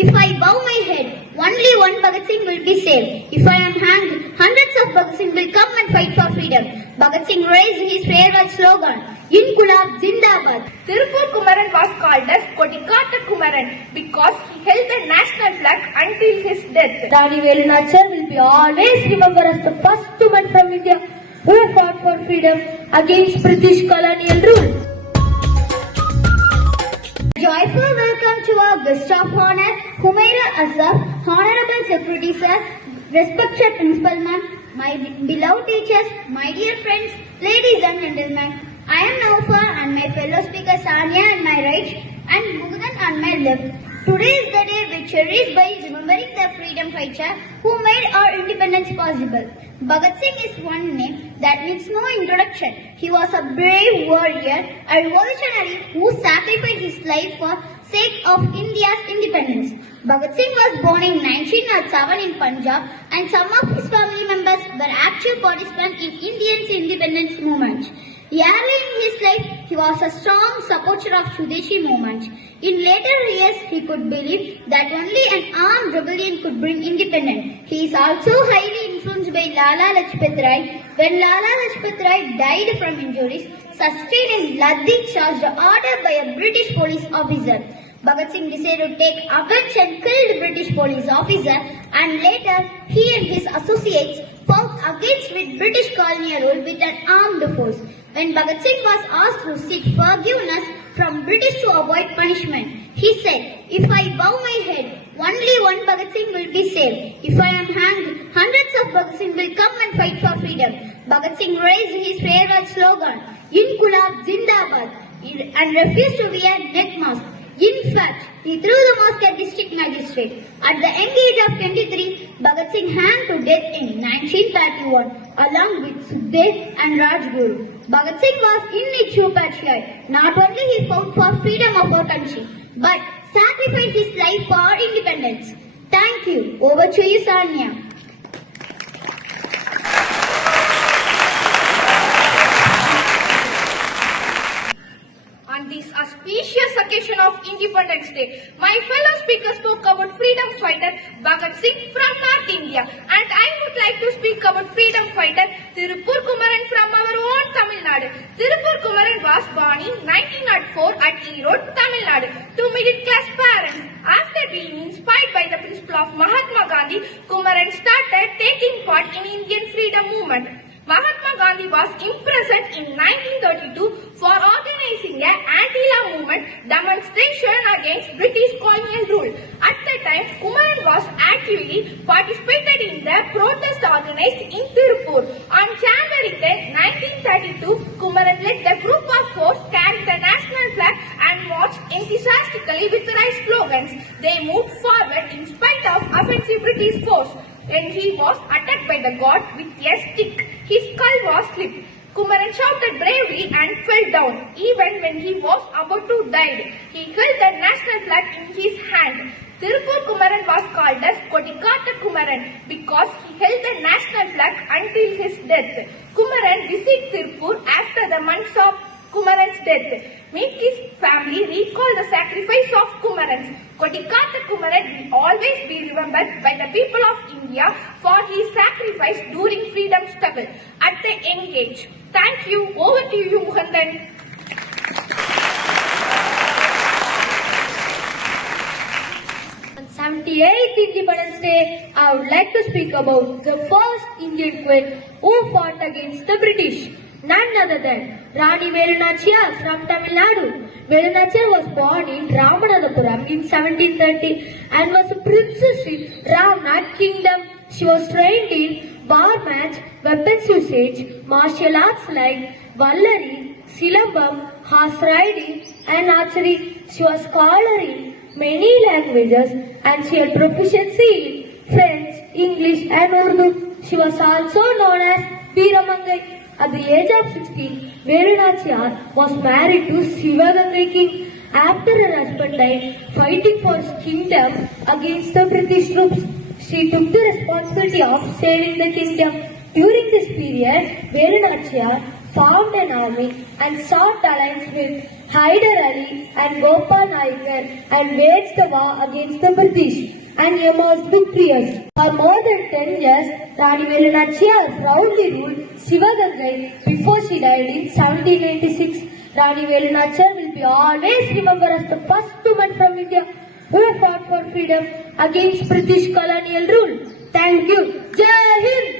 If I bow my head, only one Bhagat Singh will be saved. If I am hanged, hundreds of Bhagat Singh will come and fight for freedom. Bhagat Singh raised his favorite slogan, Inkulab Zindabad. Tirupur Kumaran was called as Kodikata Kumaran because he held the national flag until his death. Rani Velu Nachar will be always remembered as the first woman from India who fought for freedom against British colonial rule. Joyful welcome to our guest of honor, Humaira Asaf, Honorable Secretary Sir, respected Principal Ma'am, my beloved teachers, my dear friends, ladies and gentlemen. I am Naufa and my fellow speaker Sanya on my right and Mugudan on my left. Today is the day we cherish by remembering the freedom fighter who made our independence possible. Bhagat Singh is one name that needs no introduction. He was a brave warrior, a revolutionary who sacrificed his life for sake of India's independence. Bhagat Singh was born in 1907 in Punjab and some of his family members were active participants in India's independence movement. Early in his life, he was a strong supporter of Swadeshi movement. In later years, he could believe that only an armed rebellion could bring independence. He is also highly influenced by Lala Lajpat Rai. When Lala Lajpat Rai died from injuries sustained in Ladakh charged order by a British police officer, Bhagat Singh decided to take revenge and killed the British police officer, and later he and his associates fought against British colonial rule with an armed force. When Bhagat Singh was asked to seek forgiveness from British to avoid punishment, he said, "If I bow my head, only one Bhagat Singh will be saved. If I am hanged, hundreds of Bhagat Singh will come and fight for freedom." Bhagat Singh raised his favorite slogan, Inkulab Zindabad, and refused to wear neck mask. In fact, he threw the mask at district magistrate. At the young age of 23, Bhagat Singh hanged to death in 1931 along with Sukhdev and Rajguru. Bhagat Singh was in a true patriot. Not only he fought for freedom of our country, but sacrificed his life for our independence. Thank you. Over to you, Sanya. On this auspicious occasion of Independence Day, my fellow speaker spoke about freedom fighter Bhagat Singh from North India, and I would like to speak about freedom fighter Tirupur Kumaran from our own Tamil Nadu. Tirupur Kumaran was born in 1904 at Erode, Tamil Nadu, to middle-class parents. After being inspired by the principle of Mahatma Gandhi, Kumaran started taking part in Indian freedom movement. Mahatma Gandhi was imprisoned in 1932 for organizing an anti-law movement demonstration against British colonial rule. At that time, Kumaran was actively participated in the protest organized in Tirupur. On January 10, 1932, Kumaran led the group of force carrying the national flag and marched enthusiastically with rice slogans. They moved forward in spite of offensive British force. When he was attacked by the god with a stick, his skull was slipped. Kumaran shouted bravely and fell down. Even when he was about to die, he held the national flag in his hand. Tirupur Kumaran was called as Kodikata Kumaran because he held the national flag until his death. Kumaran visited Tirupur after the months of Kumaran's death. Make his family recall the sacrifice of Kumarans. Kodikata Kumaran will always be remembered by the people of India for his sacrifice during freedom struggle at the young age. Thank you. Over to you, Muhandan. On 78th Independence Day, I would like to speak about the first Indian queen who fought against the British. None other than Rani Velu Nachar from Tamil Nadu. Velu Nachar was born in Ramanathapuram in 1730 and was a princess in Ramnath kingdom. She was trained in bar match, weapons usage, martial arts like Vallari, Silambam, horse riding and archery. She was scholar in many languages and she had proficiency in French, English and Urdu. She was also known as Veeramangai. At the age of 16, Velu Nachar was married to Sivagangai king. After her husband died fighting for his kingdom against the British troops, she took the responsibility of saving the kingdom. During this period, Velu Nachar formed an army and sought alliance with Hyder Ali and Gopal Naikar and waged the war against the British and emerged victorious. For more than 10 years, Rani Velu Nachiyar proudly ruled Sivagangai before she died in 1796. Rani Velu Nachiyar will be always remembered as the first woman from India who fought for freedom against British colonial rule. Thank you. Jai Hind!